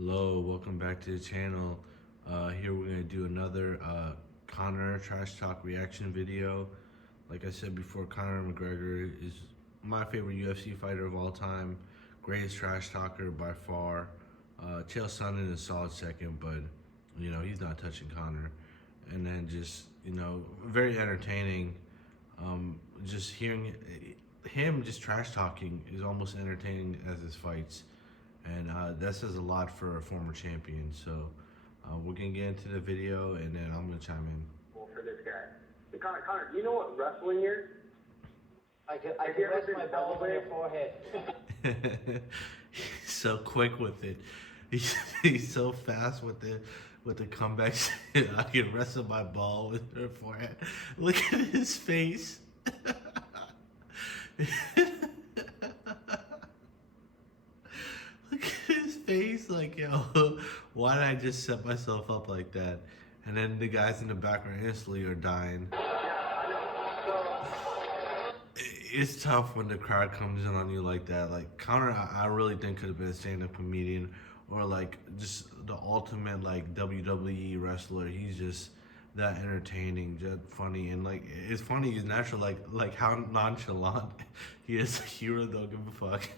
Hello, welcome back to the channel. Here we're gonna do another Conor trash talk reaction video. Like I said before, Conor McGregor is my favorite UFC fighter of all time. Greatest trash talker by far. Chael Sonnen is a solid second, but he's not touching Conor. And then just very entertaining. Just hearing him just trash talking is almost entertaining as his fights. And that says a lot for a former champion. So we're gonna get into the video, and then I'm gonna chime in. For this guy, hey, Connor, do you know what wrestling is? I can rest my balls on your forehead. He's so quick with it. He's so fast with the comebacks. I can wrestle my ball with her forehead. Look at his face. Look at his face, like, yo, why did I just set myself up like that? And then the guys in the background instantly are dying. It's tough when the crowd comes in on you like that. Like, Conor, I really think could have been a stand-up comedian or like just the ultimate like WWE wrestler. He's just that entertaining, just funny, and like it's funny. He's natural, like how nonchalant he is. Hero don't give a fuck.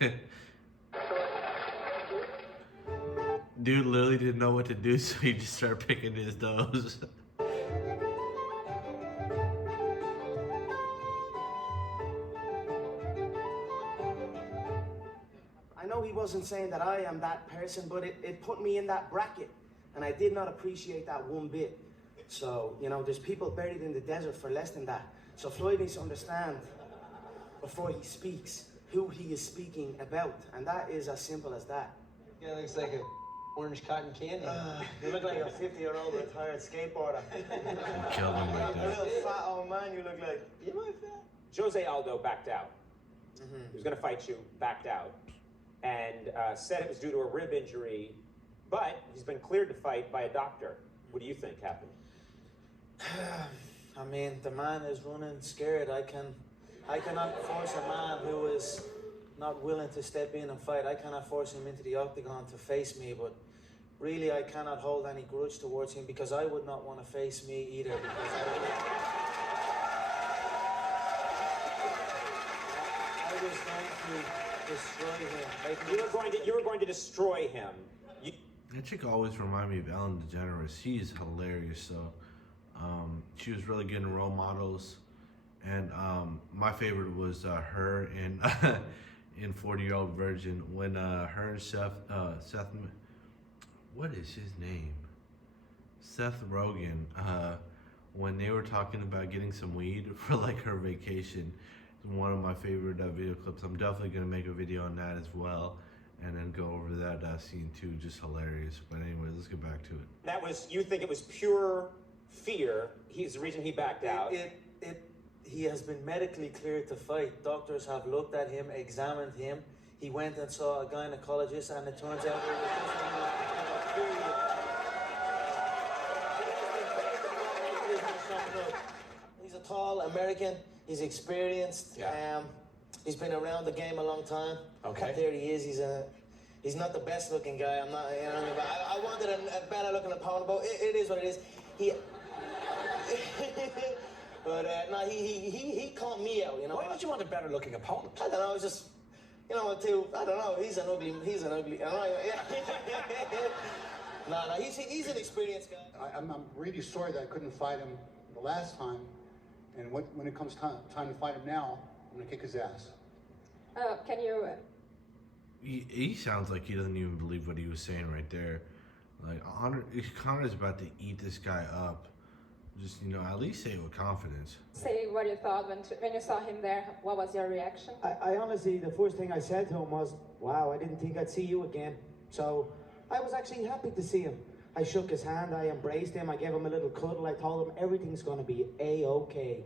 Dude literally didn't know what to do, so he just started picking his nose. I know he wasn't saying that I am that person, but it put me in that bracket, and I did not appreciate that one bit. So, there's people buried in the desert for less than that. So Floyd needs to understand, before he speaks, who he is speaking about, and that is as simple as that. Yeah, looks like a orange cotton candy. You look like a 50-year-old retired skateboarder. Killed him like A that. little fat old man you look like. You look fat. Jose Aldo backed out. He was going to fight you, backed out, and said it was due to a rib injury, but he's been cleared to fight by a doctor. What do you think happened? I mean, the man is running scared. I cannot force a man who is not willing to step in and fight. I cannot force him into the octagon to face me, but really I cannot hold any grudge towards him because I would not want to face me either. Because I was going to destroy him. You were going to destroy him. That chick always remind me of Ellen DeGeneres. She's hilarious. So she was really good in role models, and my favorite was her in 40-Year-Old Virgin when her and Seth, what is his name? Seth Rogen, when they were talking about getting some weed for like her vacation. It's one of my favorite video clips. I'm definitely gonna make a video on that as well, and then go over that scene too. Just hilarious. But anyway, let's get back to it. You think it was pure fear? He's the reason he backed out. He has been medically cleared to fight. Doctors have looked at him, examined him. He went and saw a gynecologist, and it turns out it was just a period. He's a tall American. He's experienced. Yeah. He's been around the game a long time. Okay. And there he is. He's not the best looking guy. I'm not. You know what I mean? But I wanted a better looking opponent. But it is what it is. But no, he called me out, Why did you want a better looking opponent? I don't know, it's just, I don't know, he's an ugly, I don't know, yeah. No, he's an experienced guy. I'm really sorry that I couldn't fight him the last time, and when it comes time to fight him now, I'm gonna kick his ass. Can you... He sounds like he doesn't even believe what he was saying right there. Like, Conor's about to eat this guy up. Just, at least say it with confidence. say what you thought when you saw him there? What was your reaction? I honestly, the first thing I said to him was, wow, I didn't think I'd see you again. So I was actually happy to see him. I shook his hand, I embraced him, I gave him a little cuddle, I told him everything's gonna be A-okay.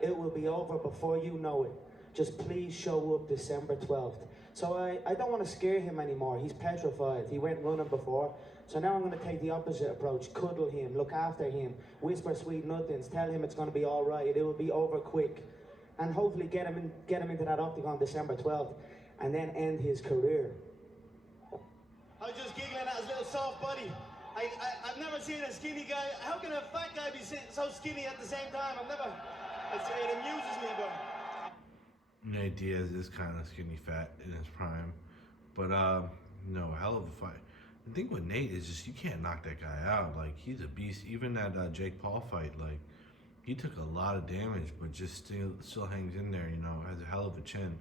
It will be over before you know it. Just please show up December 12th. So I don't want to scare him anymore. He's petrified. He went running before. So now I'm going to take the opposite approach. Cuddle him, look after him, whisper sweet nothings, tell him it's going to be all right. It will be over quick. And hopefully get him into that octagon December 12th and then end his career. I was just giggling at his little soft body. I've never seen a skinny guy. How can a fat guy be so skinny at the same time? It amuses me, but. Nate Diaz is kind of skinny fat in his prime, but no, hell of a fight. The thing with Nate is just you can't knock that guy out. Like he's a beast. Even that Jake Paul fight, like he took a lot of damage, but just still hangs in there. You know, has a hell of a chin.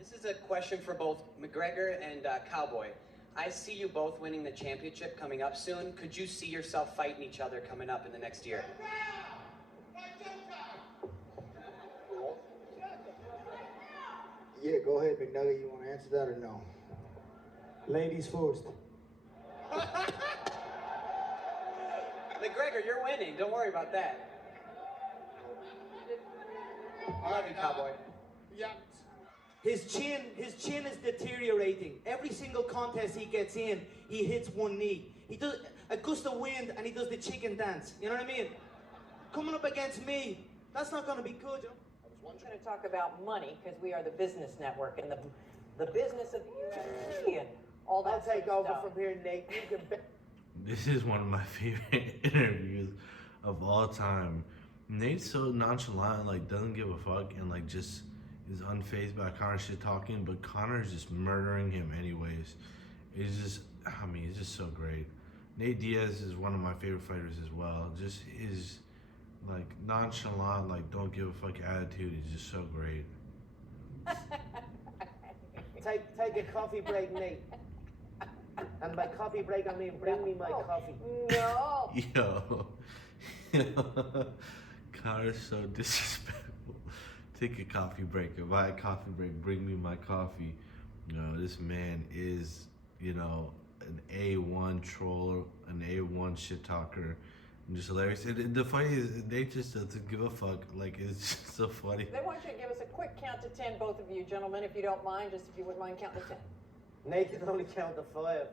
This is a question for both McGregor and Cowboy. I see you both winning the championship coming up soon. Could you see yourself fighting each other coming up in the next year? Yeah, go ahead, McNugget. You want to answer that or no? Ladies first. McGregor, you're winning. Don't worry about that. I love you, Cowboy. Yeah. His chin is deteriorating. Every single contest he gets in, he hits one knee. He does a gust of wind and he does the chicken dance. You know what I mean? Coming up against me, that's not going to be good. We're going to talk about money because we are the business network and the business of the UFC and all that. I'll take sort of over stuff. from here, Nate. You can This is one of my favorite interviews of all time. Nate's so nonchalant, like doesn't give a fuck, and like just is unfazed by Conor shit talking, but Conor's just murdering him anyways. It's just, I mean, it's just so great. Nate Diaz is one of my favorite fighters as well. Just his like nonchalant, like don't give a fuck attitude is just so great. take a coffee break, Nate. And by coffee break, I mean bring me my coffee. No. Yo, Conor's so disrespectful. Take a coffee break. If I had a coffee break, bring me my coffee. You know, this man is, you know, an A1 troller, an A1 shit talker, and just hilarious. And the funny is, they just doesn't give a fuck. Like, it's just so funny. They want you to give us a quick count to 10, both of you gentlemen, if you don't mind, just if you wouldn't mind counting to 10. Nate can only count to 5.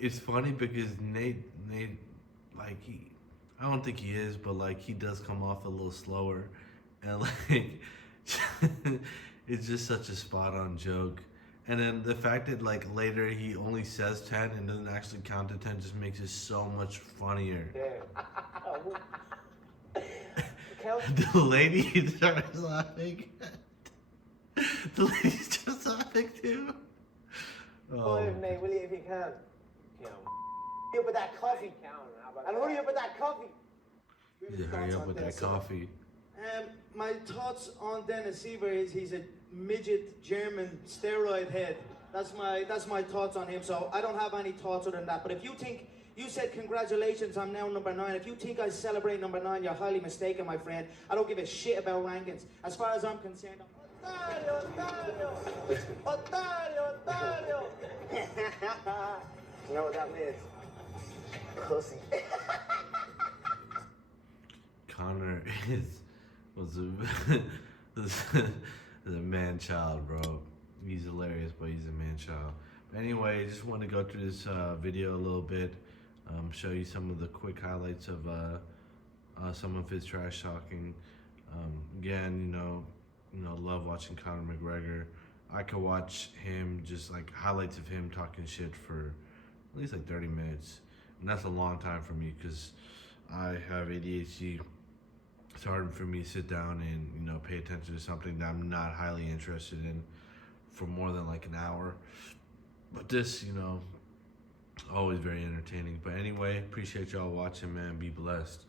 It's funny because Nate, like I don't think he is, but like he does come off a little slower, and like it's just such a spot on joke. And then the fact that like later he only says 10 and doesn't actually count to 10 just makes it so much funnier. The lady starts laughing. The lady's just laughing too. Oh, Nate, will you if you can? Count. Hurry up with that coffee. Count. How about And hurry up with that coffee. Yeah, hurry up with that coffee. My thoughts on Dennis Siever is he's a midget German steroid head. That's my thoughts on him. So I don't have any thoughts other than that. But if you think you said congratulations, I'm now number 9. If you think I celebrate number 9, you're highly mistaken, my friend. I don't give a shit about rankings. As far as I'm concerned, Otario. You know what that means? Pussy. Conor was a man child, bro. He's hilarious, but he's a man child. But anyway, I just wanted to go through this video a little bit, show you some of the quick highlights of some of his trash talking. Again, you know, love watching Conor McGregor. I could watch him, just like highlights of him talking shit for at least like 30 minutes. And that's a long time for me because I have ADHD. It's hard for me to sit down and, you know, pay attention to something that I'm not highly interested in for more than like an hour. But this, you know, always very entertaining. But anyway, appreciate y'all watching, man. Be blessed.